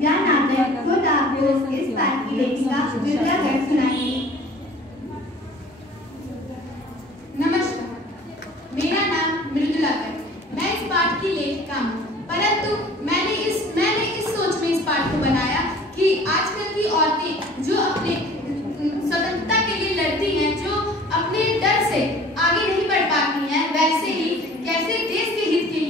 या नाटक खुद आपको इस पाठ की लेखिका मृदुला गर्ग सुनाएंगी। नमस्कार, मेरा नाम मृदुला गर्ग। मैं इस पाठ की लेखिका हूँ, परंतु मैंने इस सोच में इस पाठ को बनाया कि आजकल की औरतें जो अपने स्वतंत्रता के लिए लड़ती हैं, जो अपने डर से आगे नहीं बढ़ पाती हैं, वैसे ही कैसे देश के हित के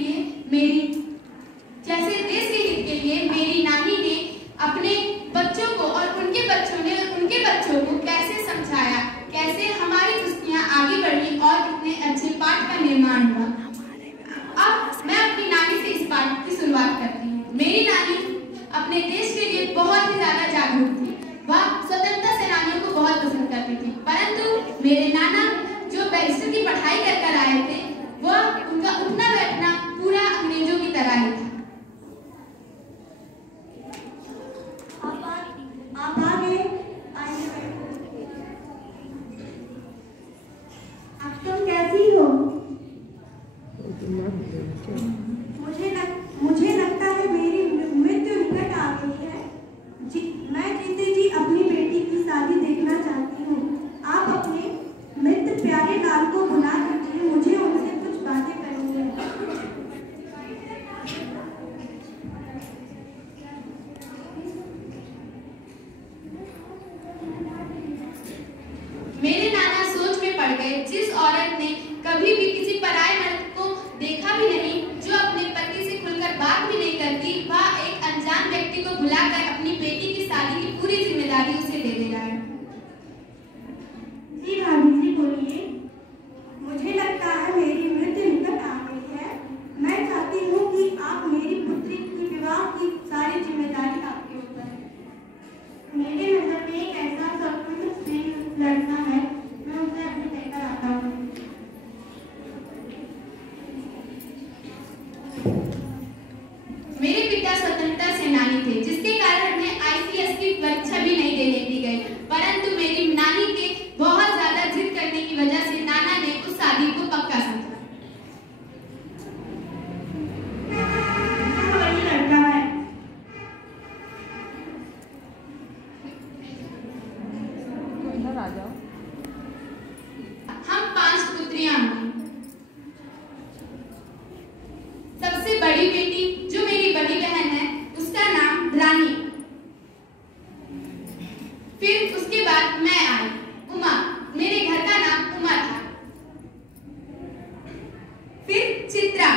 लिए मेरी नानी ने अपने बच्चों को और उनके बच्चों ने उनके बच्चों को कैसे समझाया, कैसे हमारी कुश्तियां आगे बढ़ी और इतने अच्छे पाठ का निर्माण हुआ। अब मैं अपनी नानी से इस पाठ की शुरुआत करती हूँ। मेरी नानी अपने देश के लिए बहुत ही ज्यादा जागरूक थी। वह स्वतंत्रता सेनानियों को बहुत पसंद करती थी, परंतु मेरे नाना जो बैरिस्टर की पढ़ाई कर आए थे, वह उनका उठना बैठना पूरा अंग्रेजों की तरह ही था। तुम कैसी हो? मुझे लगता है मेरी मृत्यु निकट आ गई है। मैं जीते जी अपनी बेटी की शादी देखना चाहती हूँ। आप अपने मित्र प्यारे लाल को बुला दीजिए, मुझे उनसे कुछ बातें करनी है। मेरे नाना सोच में पड़ गए। जिस औरत ने कभी भी किसी पराये मर्द को देखा भी नहीं, जो अपने पति से खुलकर बात भी नहीं करती, वह एक अनजान व्यक्ति को बुलाकर अपनी बेटी की शादी की पूरी जिम्मेदारी उसे दे दे रहा है। जी भाभी जी बोलिए। मुझे लगता है मेरी मृत्यु निकट आ गई है। मैं चाहती हूँ कि आप मेरी पुत्री की विवाह की सारी जिम्मेदारी आपके ऊपर है। मेरे नजर में एक ऐसा स्वतंत्र लड़का है, मैं उसे अभी लेकर आता हूँ। मेरे पिता स्वतंत्रता सेनानी थे, जिसके कारण हमें ICS की परीक्षा भी नहीं देने दी गई, परंतु मेरी नानी के बहुत ज्यादा जिद करने की वजह से नाना ने उस शादी को पक्का समझा। वही लड़का है। आ जाओ। हम 5 पुत्रियां हुई। सबसे बड़ी बेटी जो मेरी बड़ी बहन है, उसका नाम रानी। फिर उसके बाद मैं आई, उमा। मेरे घर का नाम उमा था। फिर चित्रा,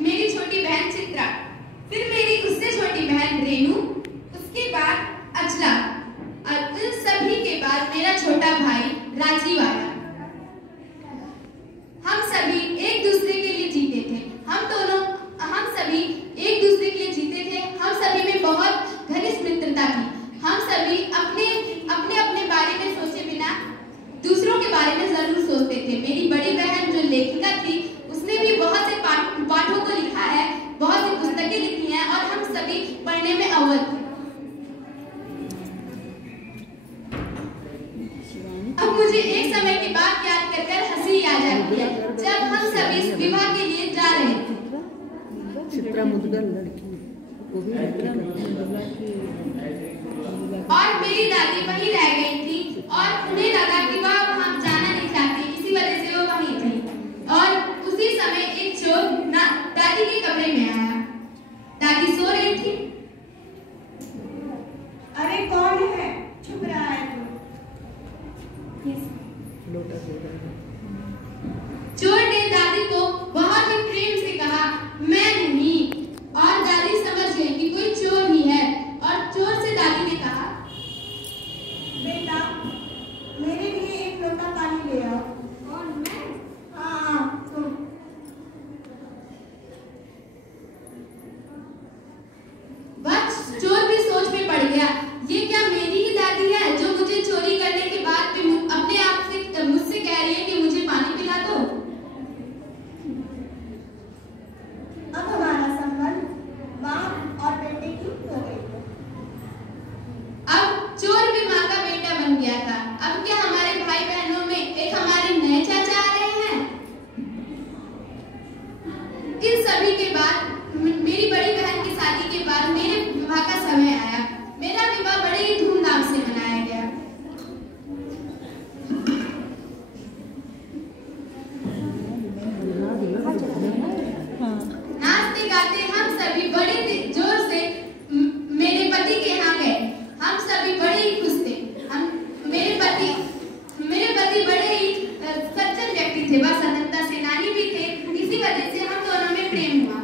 मेरी छोटी बहन चित्रा। फिर मेरी उससे छोटी बहन रेनू। उसके बाद अचला। और उन सभी के बाद मेरा छोटा भाई राजीव आया। हम सभी एक दूसरे के लिए जीते थे। हम सभी एक दूसरे के लिए जीते थे। हम सभी में बहुत घनिष्ठ मित्रता थी। हम सभी अपने बारे में सोचे बिना दूसरों के बारे में जरूर सोचते थे। मेरी बड़ी बहन जो लेखिका थी, उसने भी बहुत से पाठों को लिखा है, बहुत सी पुस्तकें लिखी हैं और हम सभी पढ़ने में अव्वल थे। अब मुझे एक समय के बाद याद कर हंसी आ जाती है, जब हम सभी विवाह के लिए जा रहे थे। चित्रा मुदगल लड़की, वो भी और मेरी दादी वहीं रह गई थी और उन्हें लगा कि वह वहां जाना नहीं चाहती, इसी वजह से वो वहीं थी। और उसी समय एक चोर दादी के कमरे में आया। दादी सो रही थी। अरे कौन है? छुप रहा है तू। चोर ने दादी को बहुत ही प्रेम से कहा, मैं नहीं। और दादी समझ गई कि कोई चोर ही है और चोर से दादी ने कहा, बेटा मेरे लिए एक लोटा पानी ले आओ। कौन मैं? हाँ तुम। बस चोर भी सोच में पड़ गया, ये क्या मेरी ही दादी है जो मुझे चोरी करने के बाद भी अपने आप से मुझसे कह रही है कि मुझे पानी पिला दो। अब हमारा संबंध माँ और बेटे की हो गई है। अब चोर भी माँ का बेटा बन गया था। अब क्या हमारे भाई बहनों में एक हमारे नए चाचा आ रहे हैं? इन सभी के बाद मेरी बड़ी बहन की शादी के बाद मेरे विवाह का समय आया। मेरा विवाह बड़े ही धूमधाम से मनाया गया। नाचते गाते हम सभी बड़े जोर से मेरे पति के यहाँ गए। हम सभी बड़े ही खुश थे। मेरे पति बड़े ही सज्जन व्यक्ति थे, वह स्वतंत्रता सेनानी भी थे। इसी वजह से हम दोनों में प्रेम हुआ।